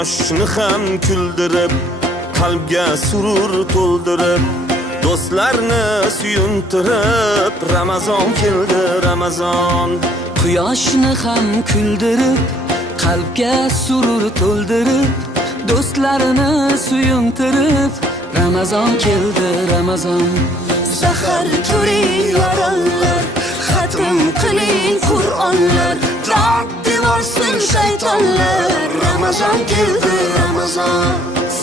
quyoshni ham kuldirib, qalbga surur to'ldirib, do'stlarni suyuntirib, Ramazon keldi, Ramazon. Quyoshni ham kuldirib, qalbga surur to'ldirib, do'stlarini suyuntirib, Ramazon keldi, Ramazon. Sahar turing yorollar, xatm qiling Qur'onlar, darddi bo'lsin shaytonlar, Ramazon keldi, Ramazon.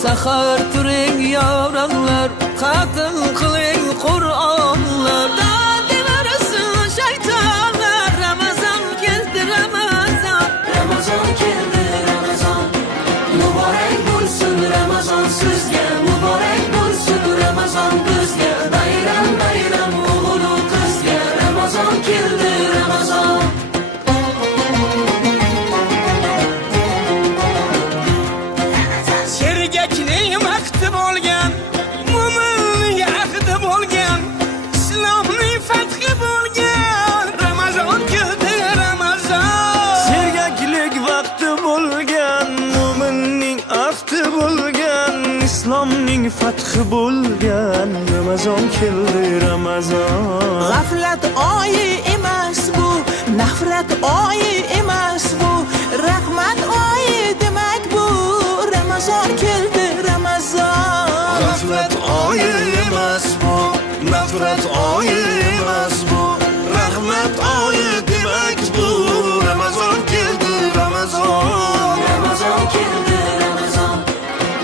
Sahar turing yorollar, xatm qiling Qur'onlar, darddi bo'lsin shaytonlar, Ramazon keldi, Ramazon. Ramazon keldi, Ramazon. Muborak bo'lsin Ramazon sizga, muborak bo'lsin Ramazon bizga. Bayram bayram o'g'il qizga, Ramazon keldi, Ramazon. Sergakning vaqti bo'lgan, mo'minning ahdi bo'lgan, islomning fathi bo'lgan, Ramazon keldi, Ramazon. Sergaklik vaqti bo'lgan, mo'minning ahdi bo'lgan, islomning fathi bo'lgan, Ramazon keldi, Ramazon. G'aflat oyi emas bu, nafrat oyi emas bu, rahmat oyi demak bu, Ramazon keldi, Ramazon. G'aflat oyi emas bu, nafrat oyi emas bu, rahmat oyi demak bu, Ramazon keldi, Ramazon. Ramazon keldi, Ramazon.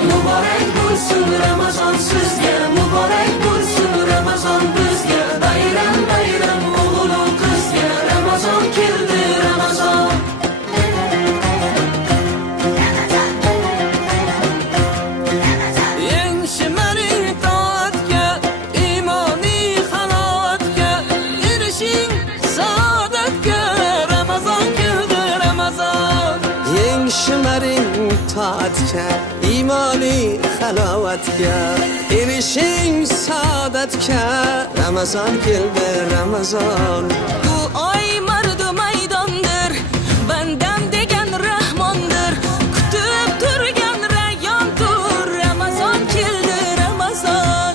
Muborak bo'lsin Ramazon sizga, muborak bo'lsin Ramazon bizga. Bayram bayram o'g'il qizga, Ramazon keldi, Ramazon. Eng shimaring toatga, imoniy halovatga, erishing saodatga, Ramazon keldi, Ramazon. Eng shimaring toatga, imoniy halovatga, erishing saodatga, Ramazon keldi, Ramazon. Bu oy mardu maydondir, bandam degan rahmondir, kutib turgan rayyondir, Ramazon keldi, Ramazon.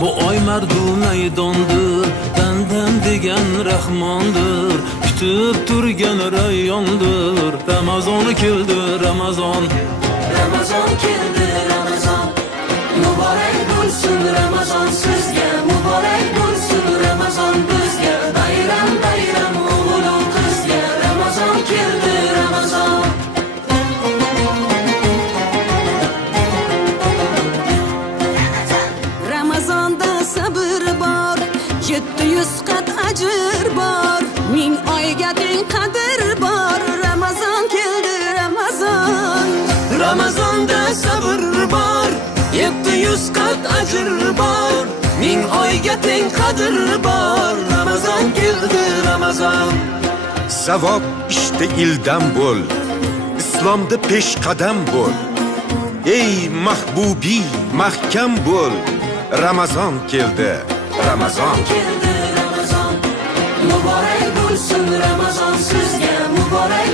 Bu oy mardu maydondir, bandam degan rahmondir, kutib turgan rayyondir, Ramazon keldi, Ramazon. Ramazon keldi, Ramazon. Muborak bo'lsin Ramazon sizga, muborak bo'lsin Ramazon bizga. Bayram bayram o'g'il qizga, Ramazon keldi, Ramazon. Ramazonda sabr bor, 700 qat ajr bor, 1000 oyga teng qadr bor, Ramazon keldi, Ramazon. Ramazonda sabr bor, 700 qat ajr bor, 1000 oyga teng qadr bor, Ramazon keldi, Ramazon. Savob ishda ildam bo'l, islomda peshqadam bo'l. Ey mahbubi, mahkam bo'l, Ramazon keldi, Ramazon. Keldi Ramazon. Muborak bo'lsin Ramazon sizga, muborak